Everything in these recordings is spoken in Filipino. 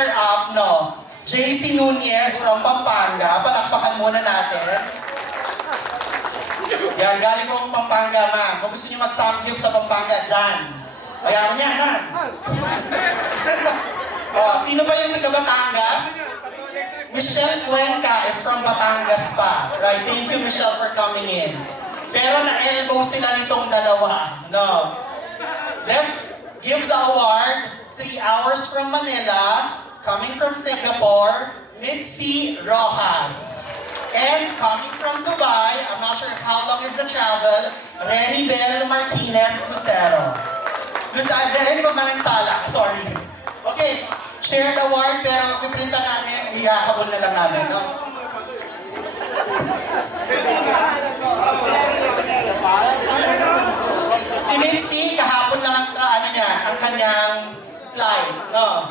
runner-up, no? JC Nunez from Pampanga. Palakpakan muna natin. Yan, galing ko ang Pampanga, ma'am. Kung gusto niyo mag-samgyup sa Pampanga, dyan. Ayaw niya, ma'am. Oh, sino ba yung taga-Batangas? Michelle Cuenca is from Batangas pa. Right, thank you Michelle for coming in. Pero na-elbow sila nitong dalawa. No. Let's give the award 3 hours from Manila, coming from Singapore, Mitzi Rojas. And coming from Dubai, I'm not sure how long is the travel, Renibel Martinez Lucero. Renibel Manansala, sorry. Okay, share the award pero piprinta namin, ihahabol na lang namin, no? Si Mitzi, kahapon lang ang kanyang flight, no?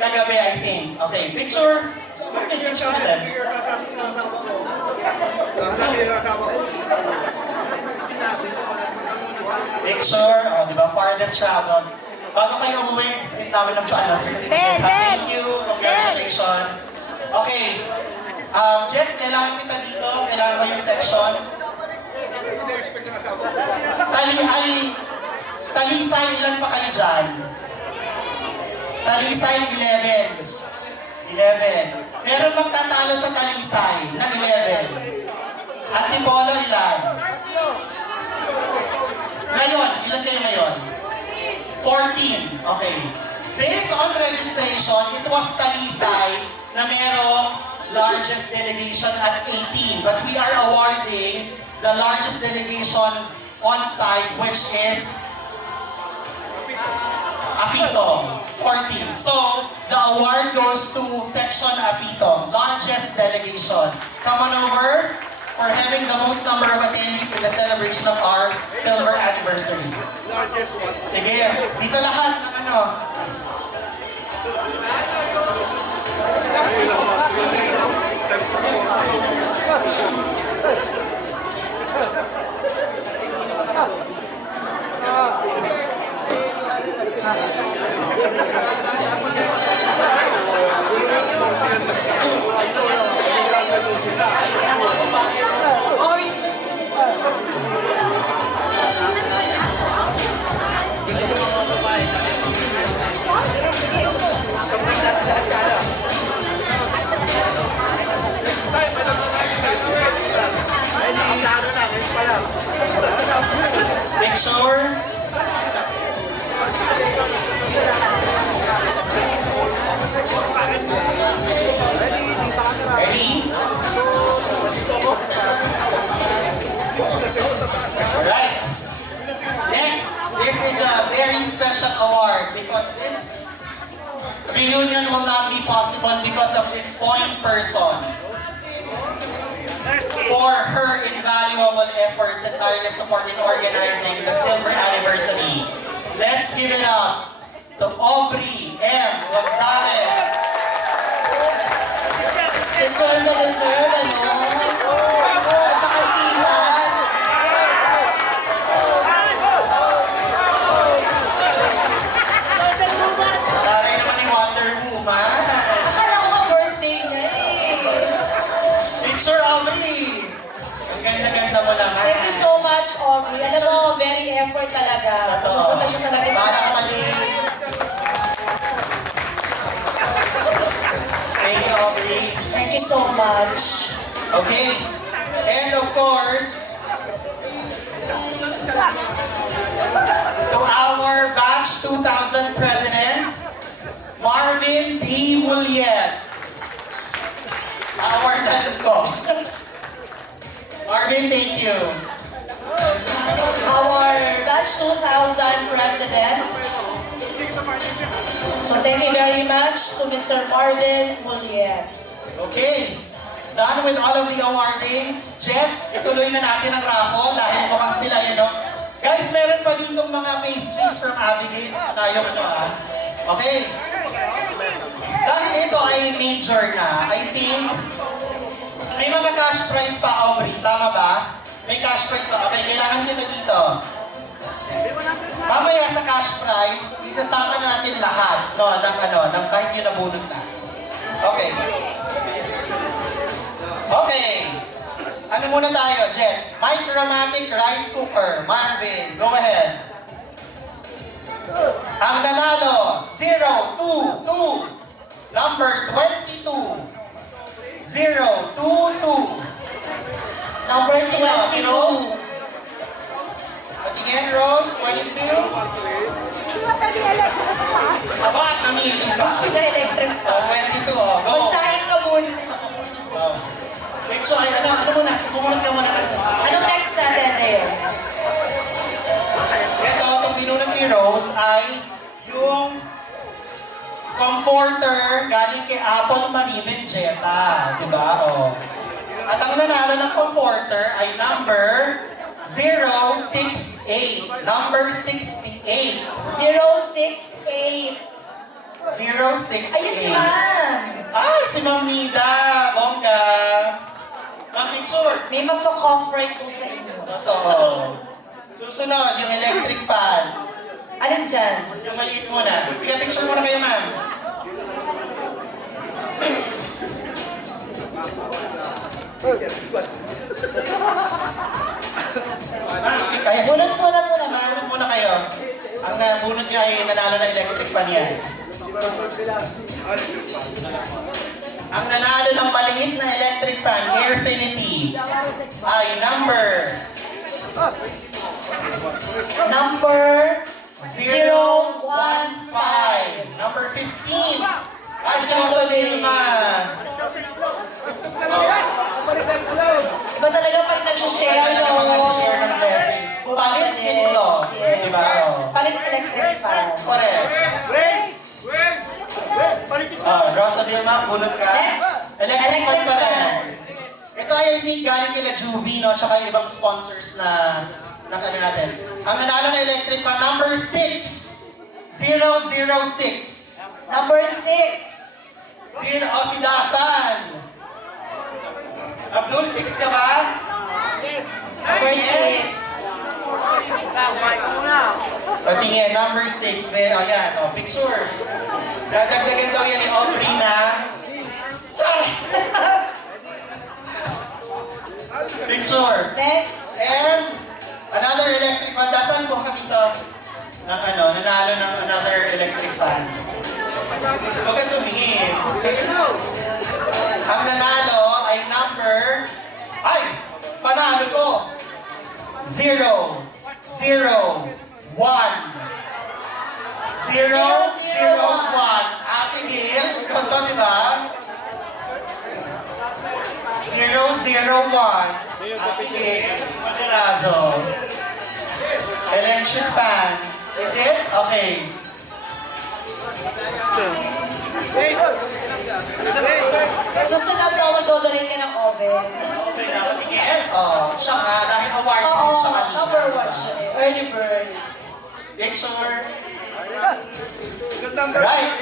Kagabi, I think. Okay, picture. Okay, picture with them. Picture, oh, di ba? Farthest travel. Bago kayo umuwi, print namin ng paano. Thank you, congratulations. Okay, Jet, kailangan kita dito. Kailangan ko yung section. Talisay, ilan pa kayo dyan? Talisay, 11. 11. Meron magtatalo sa Talisay na 11. Antipolo, ilan? Ngayon, ilan kayo ngayon? 14. Okay. Based on registration, it was Talisay na merong largest delegation at 18. But we are awarding the largest delegation on site, which is Apito, 14. So, the award goes to Section Apito, largest delegation. Come on over for having the most number of attendees in the celebration of our silver anniversary. Sige, dito lahat ng ano. Picture. Ready? Alright. Next, this is a very special award because this reunion will not be possible because of this point person. For her invaluable efforts and tireless support in organizing the silver anniversary. Let's give it up to Aubrey M. Gonzalez. Deserve na deserve, ano? Pakasiman. Taray naman ni Wonder Woman. Akala ko ka-birthday niya eh. Picture, Aubrey. Ang ganda-ganda mo naman. Thank you so much, Aubrey. Alam mo, very effort talaga. Totoo. Pupunta siya talaga sa Parang place. Thank you, Aubrey. Thank you so much. Okay. And of course, to our batch 2000 president, Marvin D. Mulliet. Award na ko. Marvin, thank you. Our batch 2000 president. So thank you very much to Mr. Marvin Mulliet. Okay. Done with all of the awardings. Jet, ituloy na natin ang raffle dahil mukhang sila yun, no? Guys, meron pa ditong mga pastries from Abigail. Saka yung ito, ha? Okay. Dahil ito ay major na, I think, may mga cash prize pa, Aubrey. Tama ba? May cash prize pa. Okay, kailangan kita dito. Mamaya sa cash prize, isasapan natin lahat, no, ng kahit nyo nabunot na. Okay. Okay. Ano muna tayo, Jet? Micromatic rice cooker. Marvin, go ahead. Ang nanalo, 0, 2, 2. Number 22. 0, 2, 2. Number Si 22. Rose. Patingin, Rose, 22. Aba, namili ka. Gusto na electric Oh, fan. 22, oh, go. Magsahin ka muna. Oh. Wait, so, ano muna? Pumunod ka muna natin. Anong next natin, Leo? Ito, itong binunod ni Rose ay yung comforter galing kay Apple Manibin Jetta. Diba? Oh. At ang nanalo ng comforter ay number 068. Number 68. 068. 068. Ayun si Ma'am. Ah, si Ma'am Nida. Bongga. Ma'am Picture. May magko-comfort po sa inyo. Totoo. Susunod, yung electric fan. Alin dyan? Yung maliit muna. Sige, picture muna kayo, ma'am. Ma'am, kaya. Bunot muna muna, Ma'am. Bunot muna kayo. Ang nabunot niya ay nanalo na electric fan yan. Ang nanalo ng maliit na electric fan, Airfinity, ay number Number 015. Number 15. Ay, sinasabihin na. Iba talaga pag nag-share, Talaga no? mag-share ng blessing. Palit ito. Yes. Diba? Palit electric fan. Correct. Rosa Vilma, bunot ka. Next. Electric fan pa rin. fan. Ito ay hindi galing kila Juvie, no? Tsaka yung ibang sponsors na kami natin. Ang nanalo na electric fan, number 6. 006. Number 6. Si Dasan. Abdul, 6 ka ba? Number 6. Patingin, number 6. Meron, yan. O, picture. Dadagdagan daw yan ni Aubrey na. Char! Picture. Next. And another electric fan. Dasan ko ka dito ng nanalo ng another electric fan. Huwag ka tumingin. Ang nanalo ay number... Ay! Panalo to! 0, 0, 1. 0, 0, 1. Ate Gil, ikaw to, di ba? 0, 0, 1. Ate Gil, Madelazo. Electric fan. Is it? Okay. Susunod daw mag-donate ka ng oven. Okay na, patingin. Oh, siya nga, dahil award Oo, din siya kanina. number 1 siya eh. Early bird. Picture. Right.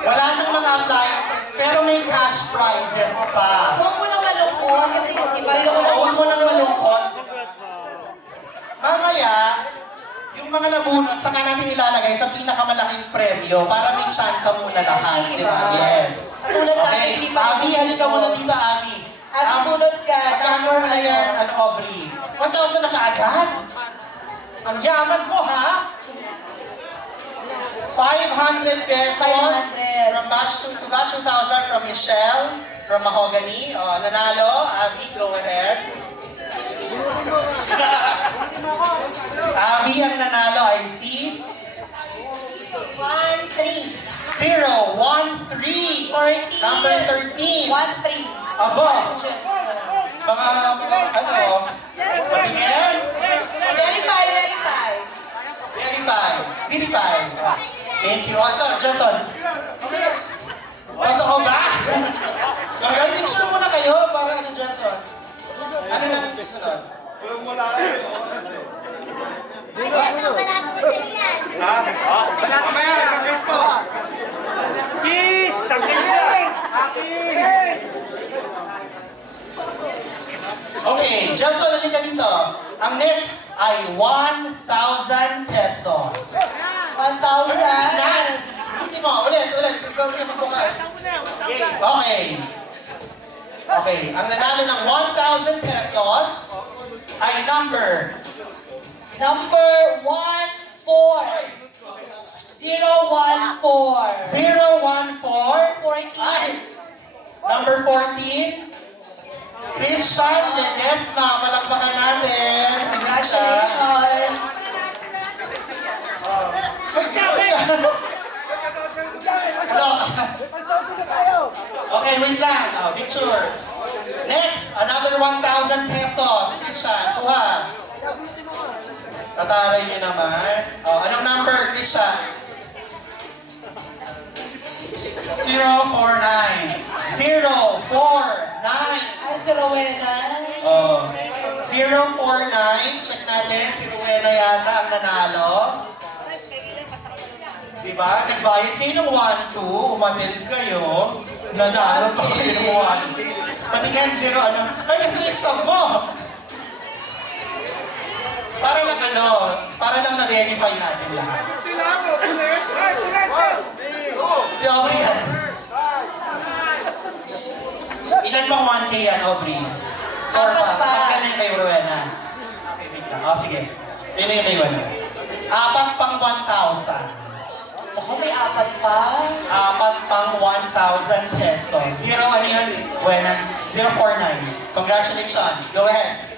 Wala nang mga appliances, pero may cash prizes pa. So, huwag mo nang malungkot kasi iba yung Huwag mo nang malungkot. Mamaya, yung mga nabunot, saka natin ilalagay sa pinakamalaking premyo para may chance muna lahat. Sige Di ba? ba? Yes. Tulad natin, Okay, hindi pa- Abby, halika muna dito, Abby. Abby, bunot ka. Magkano na yan, Aubrey? 1,000 na kaagad? Ang yaman mo, ha? 500 pesos 500. from batch to batch 2,000 from Michelle from Mahogany. Oh, nanalo. Abby, go ahead. Abby, ang nanalo ay si 1-3. 013. 14. Number 13. 1-3. Aba, Questions. mga, patingin. Verify, verify. Verify. Thank you. Ito, Jason. Totoo ba? Okay, picture muna kayo para Jason. Ano nang susunod? Peace! Sakisya! Okay, Jason, halika dito. Ang next ay 1,000 pesos. 1,000. Hindi mo, ulit. ikaw siya magbukas. Okay. Okay, ang nanalo ng 1,000 pesos ay number Number 14. 014. 014. 14. Ay, number 14. Christian Ledesma. Palakpakan natin. Si Christian. Congratulations. Hello. Okay, wait lang. Oh, picture. Next, another 1,000 pesos. Christian, kuha. Tataray niyo naman. Oh, anong number, Christian? 049. 049. Ay, si Rowena. Oh. 049. Check natin. Si Rowena yata ang nanalo. Diba? Nagbayad kayo ng 1-2. Umatid kayo. Nanalo pa kayo ng 1-2. Patingin, 0 ano. Ay, nasa listang mo! Para lang ano, para lang na-verify natin lahat. Si Aubrey yan. Ilan bang 1K yan, Aubrey? 4 Apat pa. Magkano yung kay Rowena? Okay, wait lang. Oh, sige. Yun yung kay Rowena. Apat pang 1,000. Ako, may apat pa. Apat pang 1,000 pesos. 0, ano yun? Rowena? 049. Congratulations. Go ahead.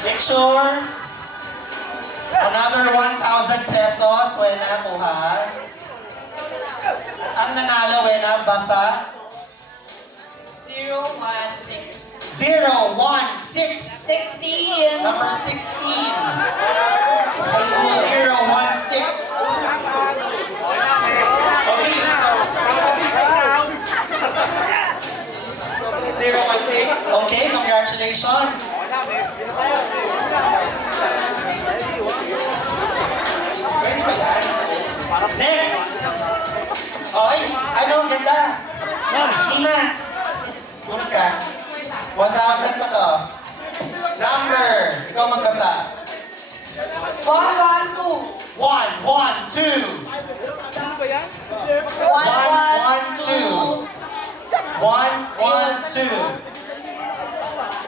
Picture. Another 1,000 pesos. Wena, kuha. Ang nanalo, Wena, basa. 016. 016. 16. Number 16. Ayun. 016. Okay. 016. Okay, congratulations. Pwede ba yan? Next! Okay, ano ang ganda? Lima. Tulad ka. 1,000 pa to. Number. Ikaw magbasa. 112. 1, 1, 2.